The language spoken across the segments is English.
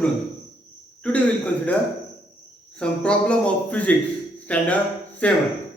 students, today we will consider some problem of physics standard 7.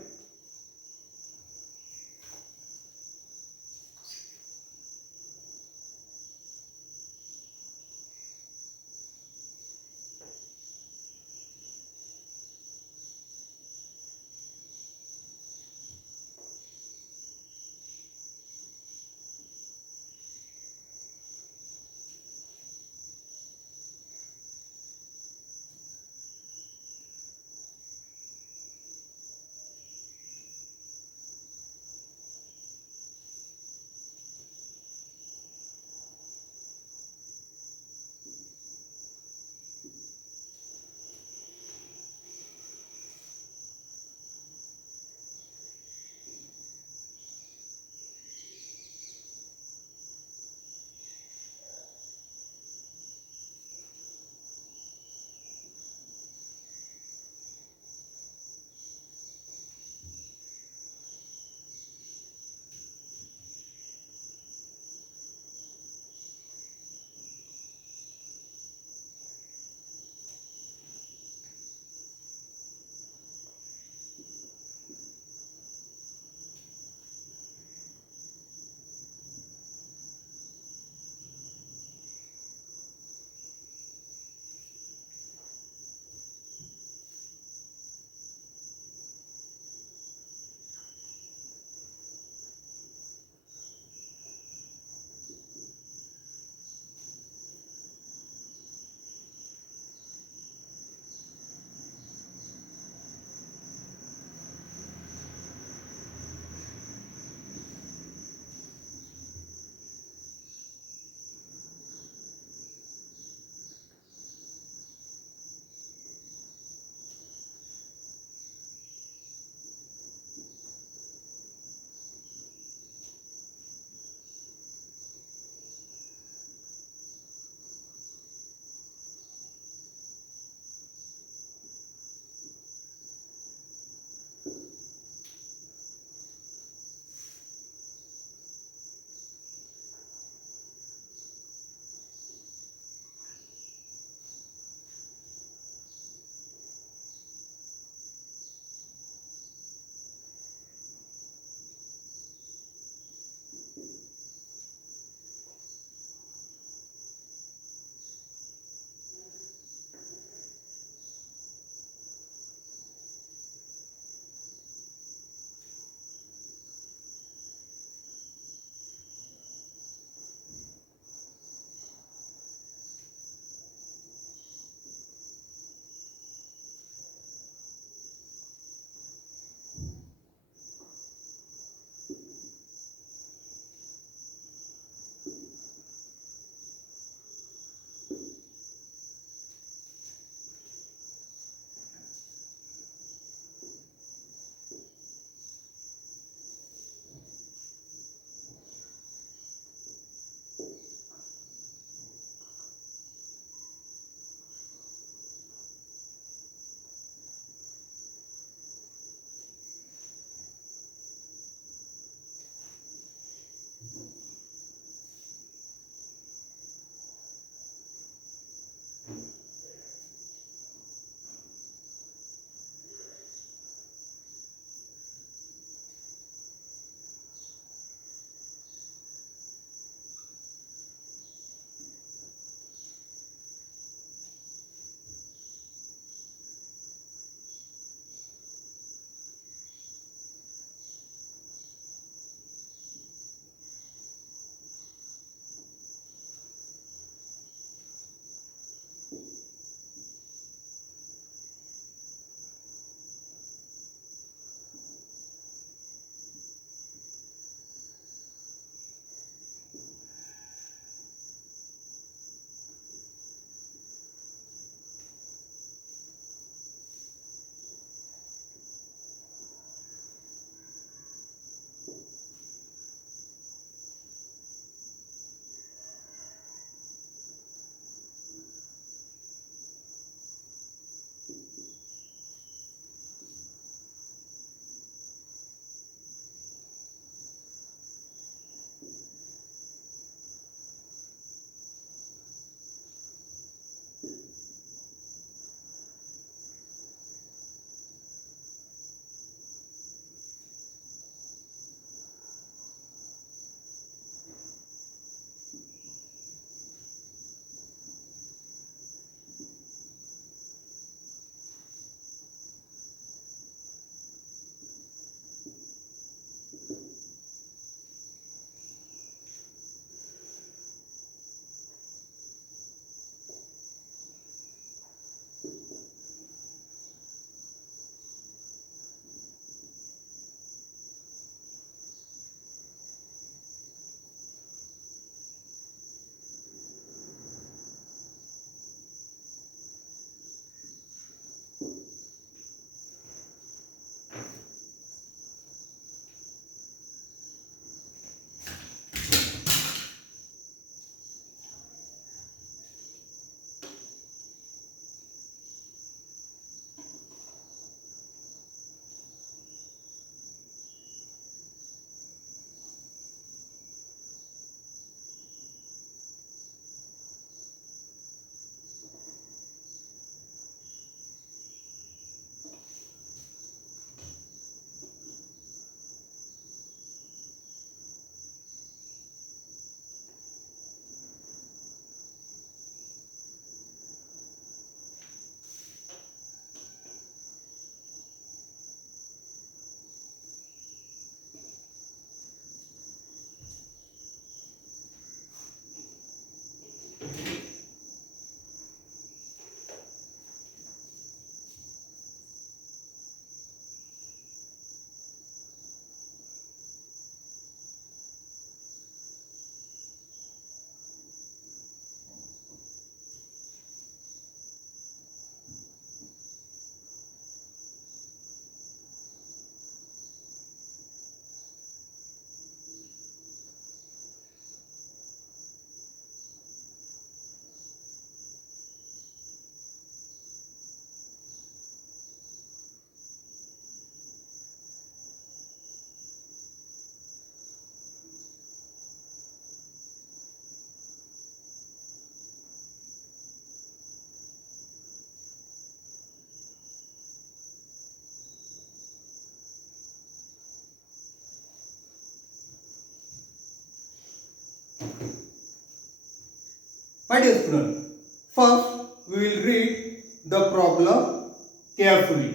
My dear student, first we will read the problem carefully.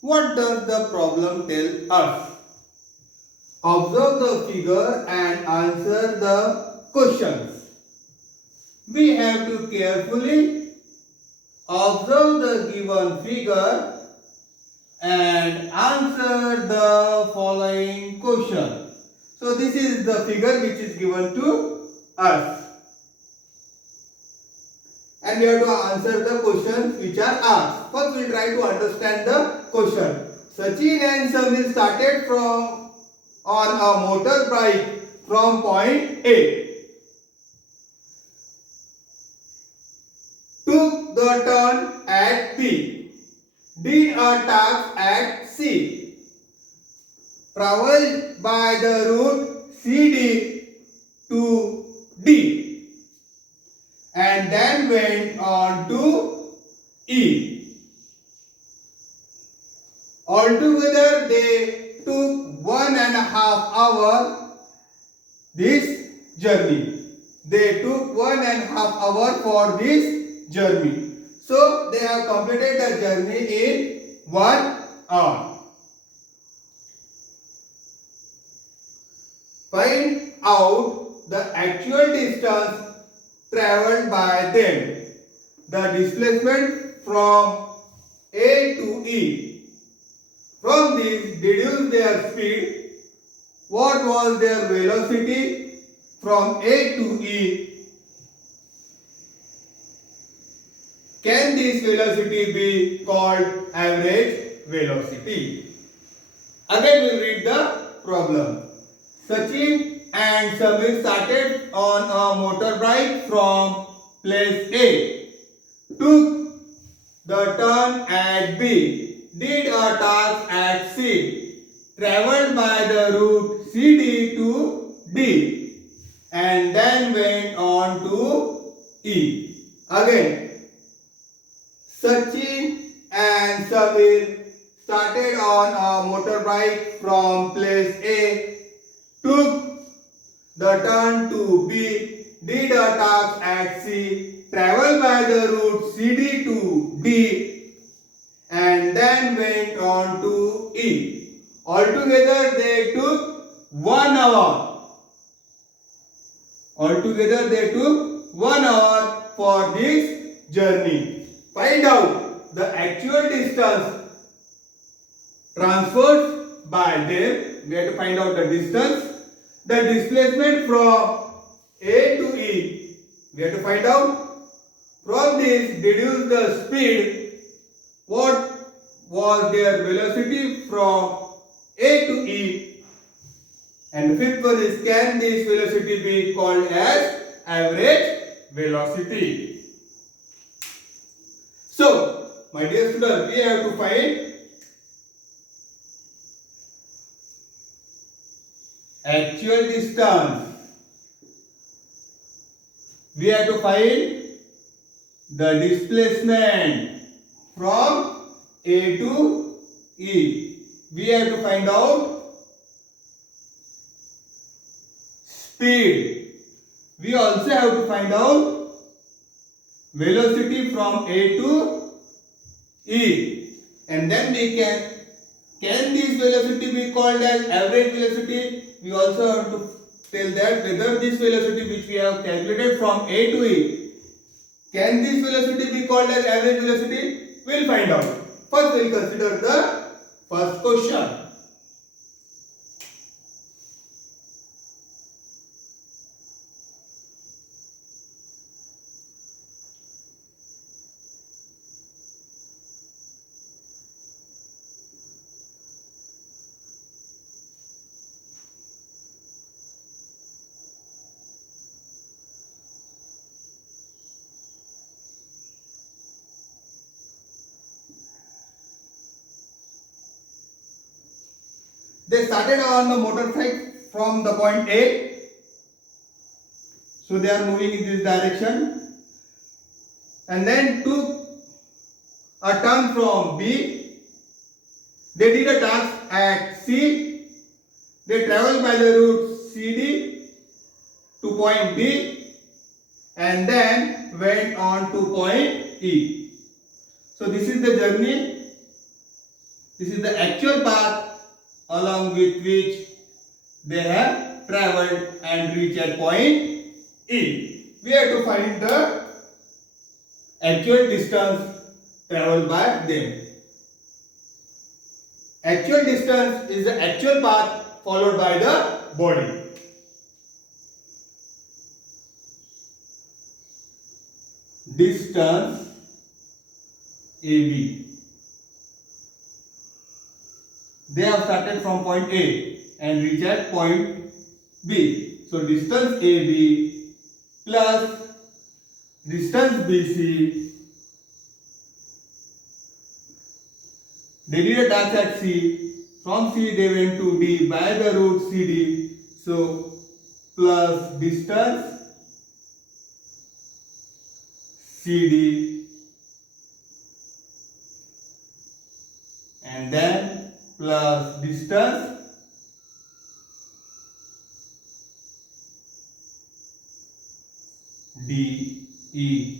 What does the problem tell us? Observe the figure and answer the questions. We have to carefully observe the given figure and answer the following question. So this is the figure which is given to us. And we have to answer the questions which are asked. First we will try to understand the question. Sachin and Samir started on a motorbike from point A. Took the turn at B. Did a task at C. Traveled by the route CD to D. And then went on to E. Altogether they took 1.5 hours this journey. They took 1.5 hours for this journey. So they have completed the journey in 1 hour. Find out the actual distance traveled by them. The displacement from A to E. From this, deduce their speed. What was their velocity from A to E? Can this velocity be called average velocity? Again, we will read the problem. Sachin and Samir started on a motorbike from place A. Took the turn at B. Did a task at C. Traveled by the route CD to D. And then went on to E. Again, Sachin and Samir started on a motorbike from place A. Took the turn to B. Did a task at C. Traveled by the route CD to D. And then went on to E. Altogether they took 1 hour. Altogether they took 1 hour for this journey. Find out the actual distance transferred by them. We have to find out the distance. The displacement from A to E. We have to find out. From this, deduce the speed. What was their velocity from A to E? And the fifth one is, can this velocity be called as average velocity? So, my dear students, we have to find actual distance. We have to find the displacement from A to E. We have to find out speed. We also have to find out velocity from A to E. And then we can this velocity be called as average velocity? We also have to tell that whether this velocity which we have calculated from A to E, can this velocity be called as average velocity? We will find out. First we will consider the first question. They started on the motorcycle from the point A. So they are moving in this direction. And then took a turn from B. They did a task at C. They traveled by the route CD. to point D and then went on to point E. So this is the journey. This is the actual path along with which they have traveled and reached at point E. We have to find the actual distance traveled by them. Actual distance is the actual path followed by the body. Distance AB. They have started from point A and reached at point B. So distance AB plus distance BC. They did a dance at C. From C they went to D by the route CD. So plus distance CD and then plus distance DE.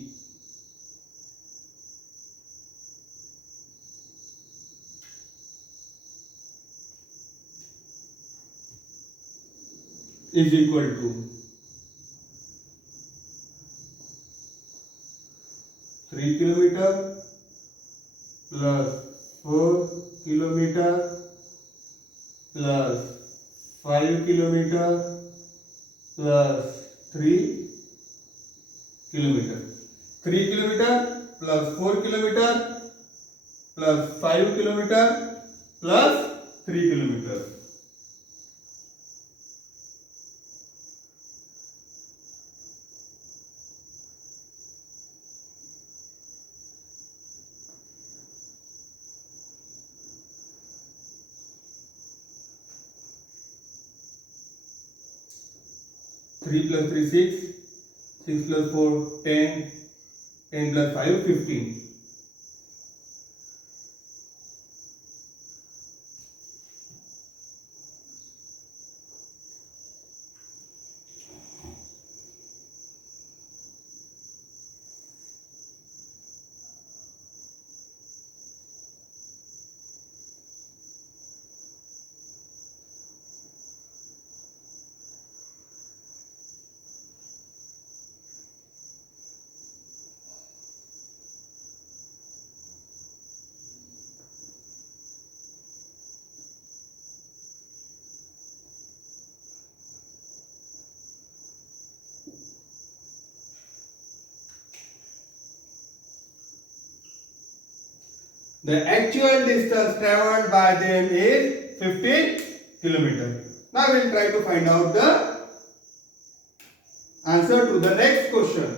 Is equal to 3 kilometer plus 4 kilometer plus 5 kilometer plus 3 kilometer. 3 kilometer plus 4 kilometer plus 5 kilometer plus 3 kilometer. Three plus 3 6, 6 plus 4 10, 10 plus 5 15. The actual distance traveled by them is 15 kilometers. Now we will try to find out the answer to the next question.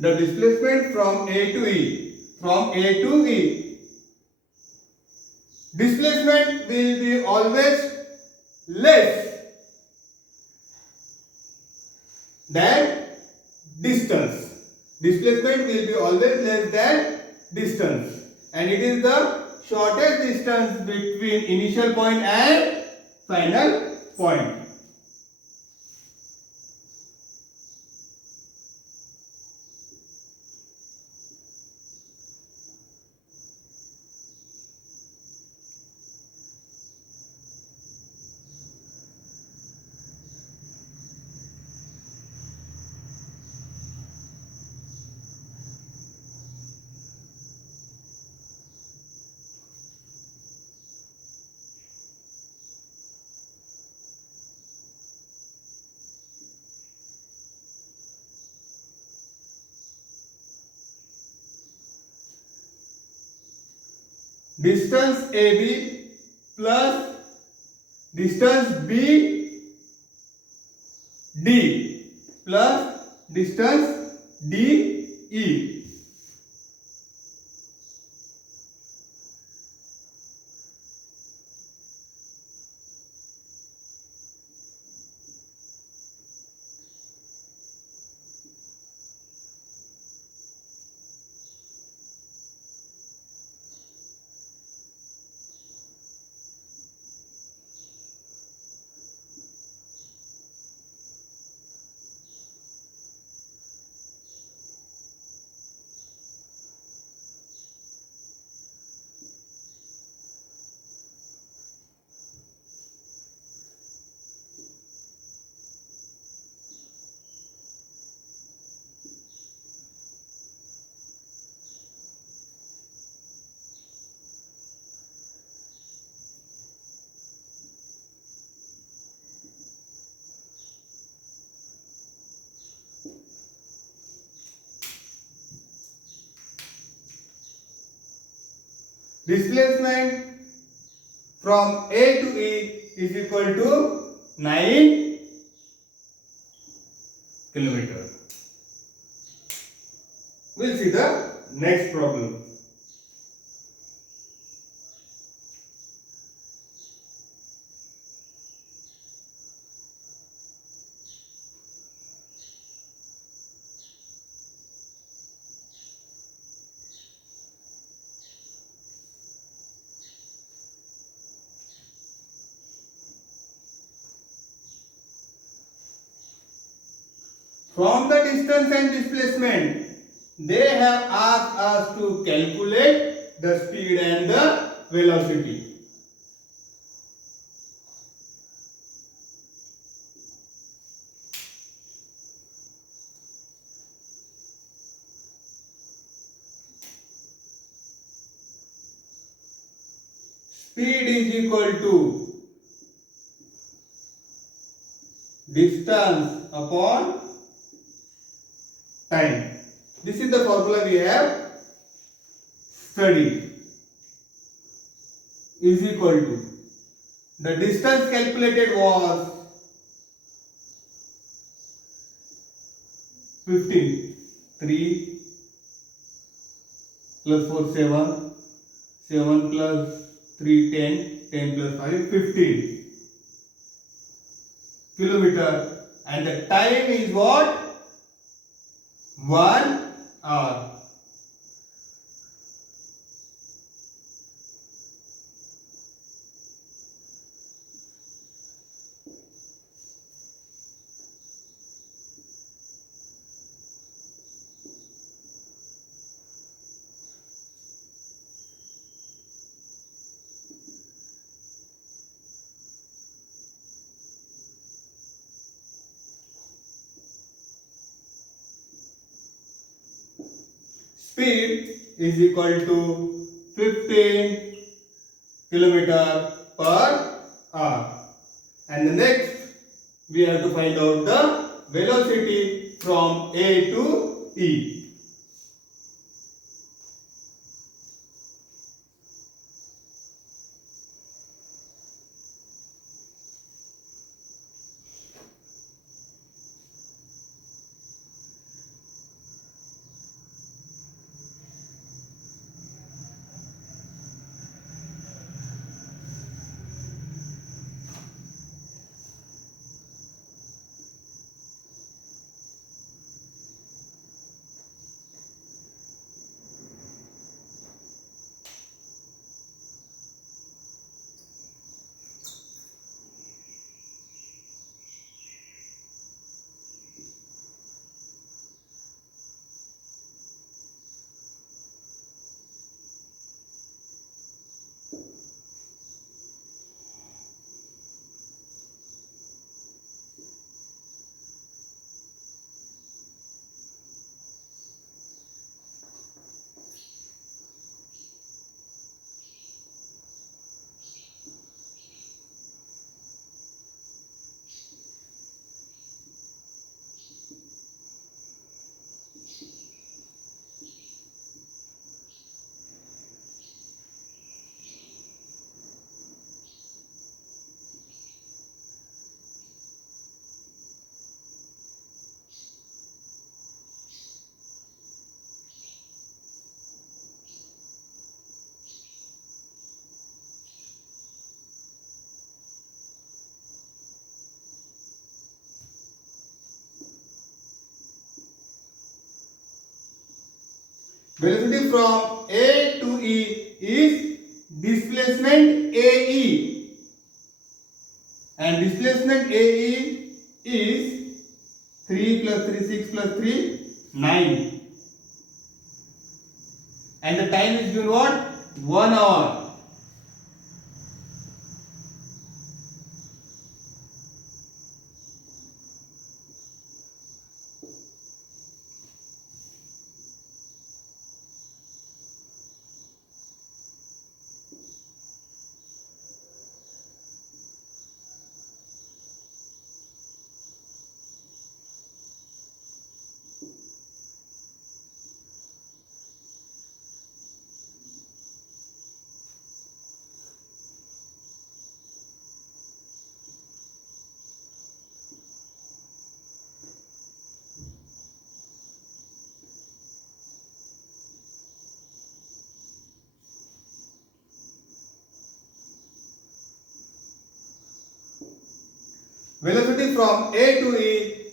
The displacement from A to E. From A to E. Displacement will be always less than distance. Displacement will be always less than distance. And it is the shortest distance between initial point and final point. distance AB plus distance BD plus distance DE. Displacement from A to E is equal to 9 kilometer. We'll see the next problem. From the distance and displacement, they have asked us to calculate the speed and the velocity. Speed is equal to distance upon time. This is the formula we have studied. Is equal to, the distance calculated was 15. 3 plus 4 7, 7 plus 3 10, 10 plus 5 15 kilometer, and the time is what? 1 hour. Speed is equal to 15 kilometer per hour. And the next, we have to find out the velocity from A to E. velocity from A to E is displacement AE, and displacement AE is 3 plus 3 6 plus 3 9, and the time is given what? 1 hour. Velocity from A to E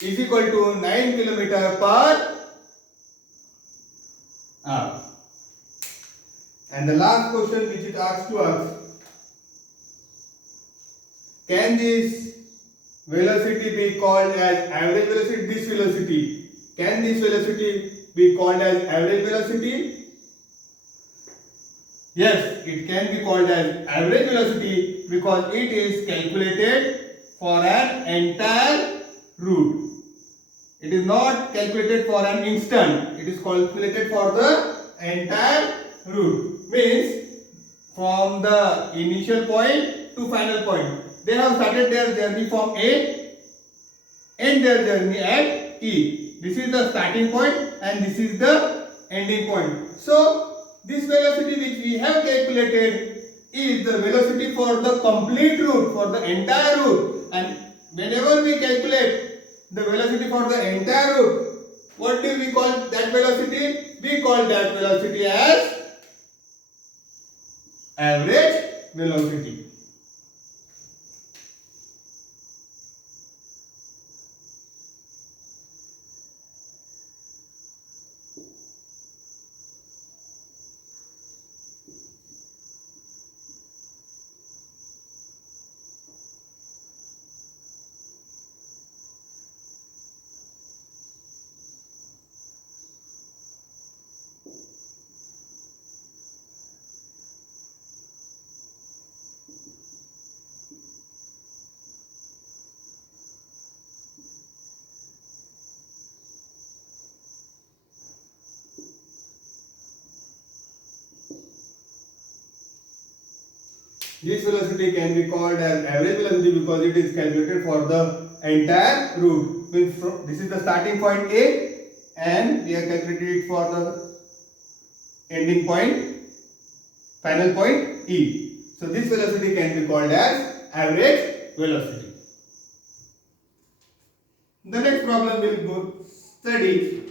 is equal to 9 km per hour. And the last question which it asks to us, can this velocity be called as average velocity? This velocity, can this velocity be called as average velocity? Yes, it can be called as average velocity because it is calculated for an entire route. It is not calculated for an instant. It is calculated for the entire route. Means from the initial point to final point. They have started their journey from A, end their journey at E. This is the starting point and this is the ending point. So this velocity which we have calculated is the velocity for the complete route, for the entire route. And whenever we calculate the velocity for the entire route, what do we call that velocity? We call that velocity as average velocity. This velocity can be called as average velocity because it is calculated for the entire route. Means this is the starting point A and we are calculated it for the ending point, final point E. So this velocity can be called as average velocity. The next problem will go study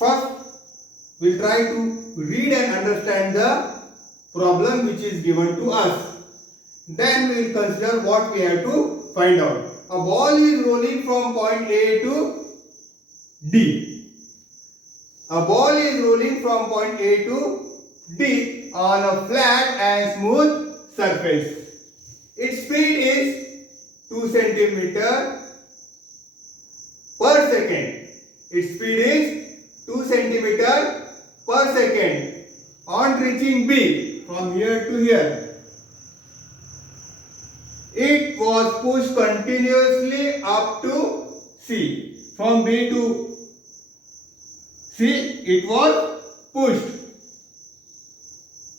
First, we'll try to read and understand the problem which is given to us. Then we will consider what we have to find out. A ball is rolling from point A to D. A ball is rolling from point A to D on a flat and smooth surface. Its speed is 2 centimeter per second. Its speed is 2 centimeter per second. On reaching B, from here to here, it was pushed continuously up to C. From B to C, it was pushed.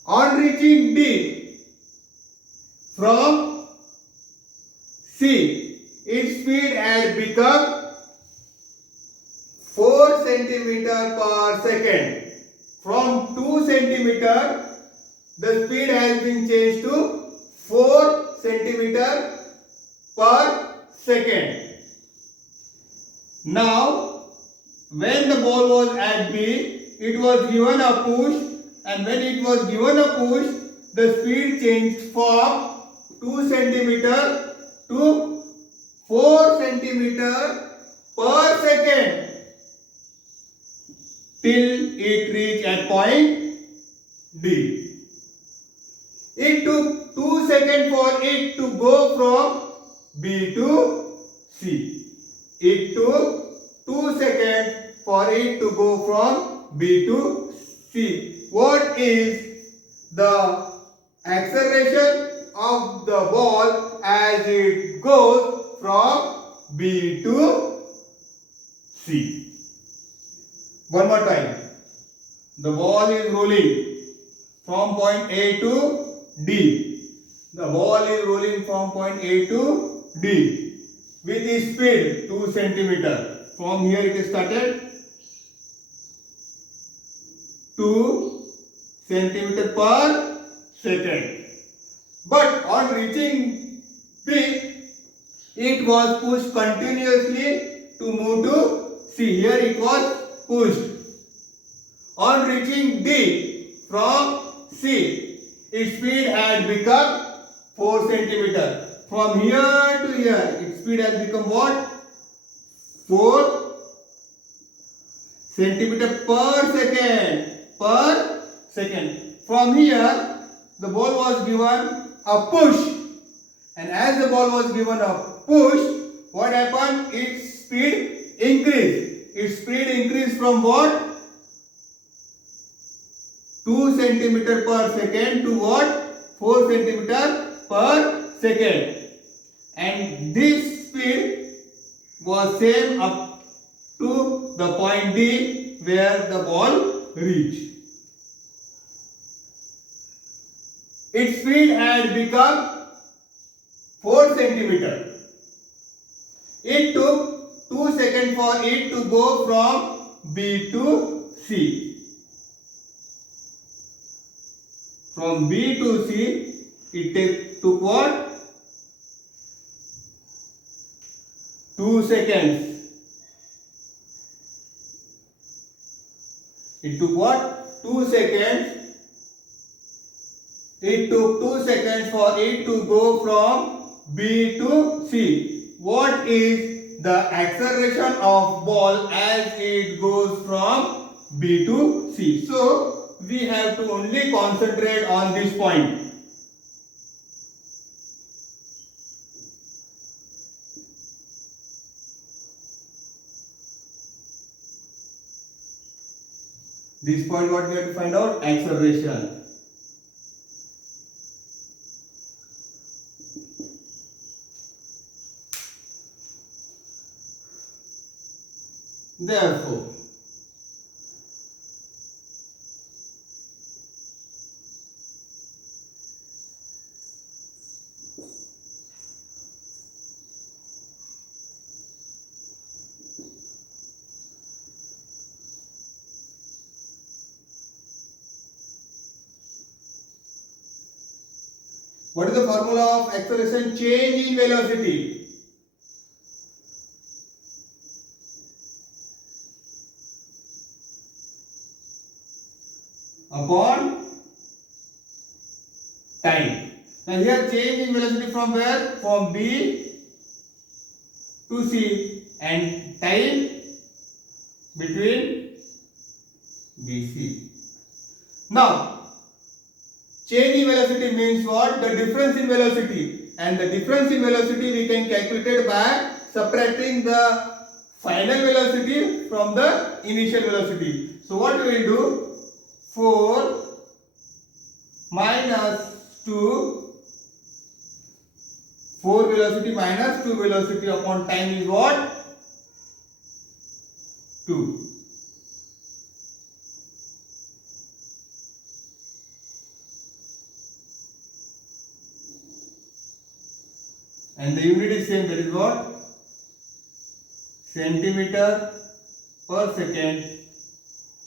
On reaching D, from C, its speed had become 4 centimeter per second. From 2 centimeter, the speed has been changed to 4 centimeter per second. Now, when the ball was at B, it was given a push, and when it was given a push, the speed changed from 2 centimeter to 4 centimeter per second till it reached at point D. It took 2 seconds for it to go from B to C. It took 2 seconds for it to go from B to C. What is the acceleration of the ball as it goes from B to C? One more time. The ball is rolling from point A to D. The ball is rolling from point A to D with the speed 2 centimeter. From here it is started 2 centimeter per second. But on reaching B, it was pushed continuously to move to C. Here it was pushed. On reaching D, from C, its speed had become 4 centimeter. From here to here, its speed has become what? 4 centimeter per second. Per second. From here, the ball was given a push. And as the ball was given a push, what happened? Its speed increased. Its speed increased from what? 2 centimeter per second to what? 4 centimeter per second. And this speed was same up to the point D where the ball reached. Its speed had become 4 centimeter. It took 2 seconds for it to go from B to C. From B to C, it took what? 2 seconds. It took what? 2 seconds. It took 2 seconds for it to go from B to C. What is the acceleration of ball as it goes from B to C? So, we have to only concentrate on this point. This point what we have to find out? Acceleration. Therefore, what is the formula of acceleration? Change in velocity upon time. Now here change in velocity from where? From B to C, and time between BC. Now change in velocity means what? The difference in velocity, and the difference in velocity we can calculate it by subtracting the final velocity from the initial velocity. So what we will do? 4 minus 2, 4 velocity minus 2 velocity upon time is what? 2. And the unit is same, that is what? Centimeter per second,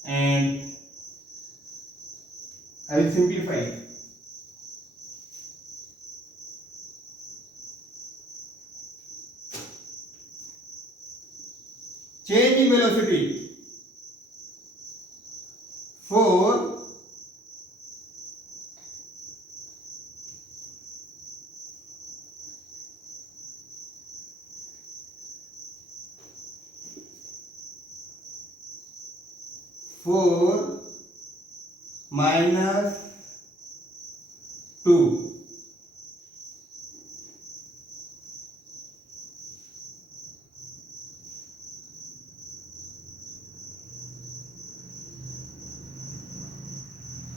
and I will simplify it. Change in velocity 4 4 minus 2,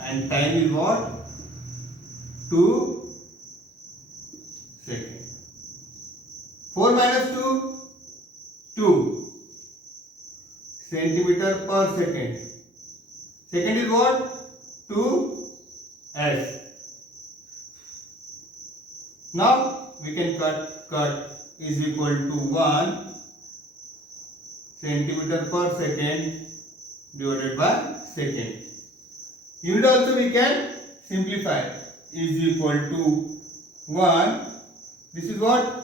and time is what? 2 seconds. 4 minus 2, 2 centimeter per second. Second is what? 2 s. Now we can cut is equal to 1 centimeter per second divided by second. Unit also we can simplify, is equal to 1. This is what?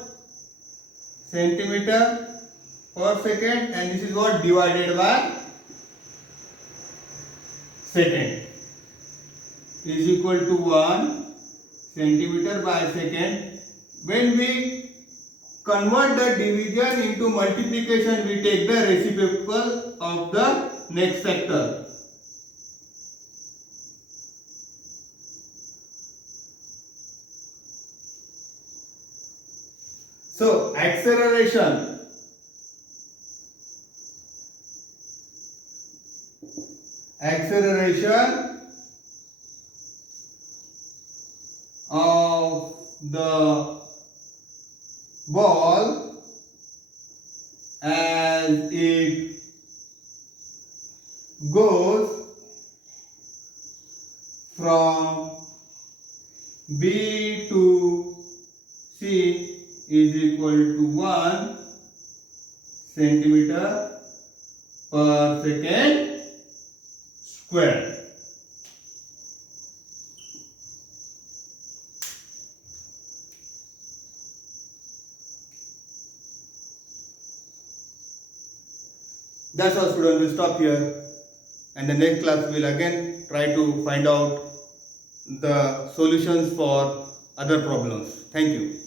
Centimeter per second, and this is what? Divided by second, is equal to 1 centimeter by second. When we convert the division into multiplication, we take the reciprocal of the next factor. So acceleration of the ball as it goes from B to C is equal to 1 centimeter per second square. That's all, students. We'll stop here, and the next class we'll again try to find out the solutions for other problems. Thank you.